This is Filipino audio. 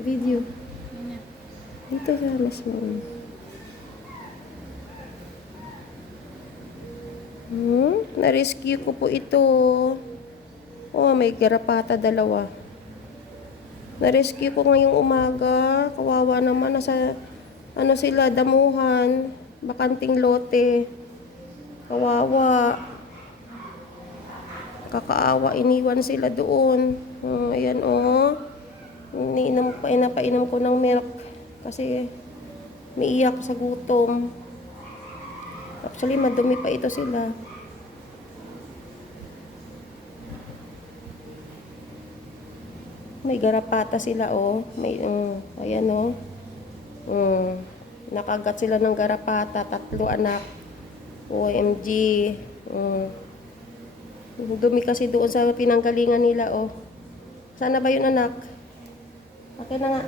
Video. Dito sa mismo. Na-rescue ko po ito. Oh, may garapata dalawa. Na-rescue ko ngayong umaga. Kawawa naman. Nasa, ano sila, damuhan. Bakanting lote. Kawawa. Kakaawa, iniwan sila doon. Ayan, oh. Napainom ko ng milk. Kasi, may iyak sa gutom. Actually, madumi pa ito sila. May garapata sila, oh. May, ayan, oh. Nakagat sila ng garapata. 3 anak. OMG. Dumi kasi doon sa pinanggalingan nila, oh. Sana ba yun, anak? Okay na nga.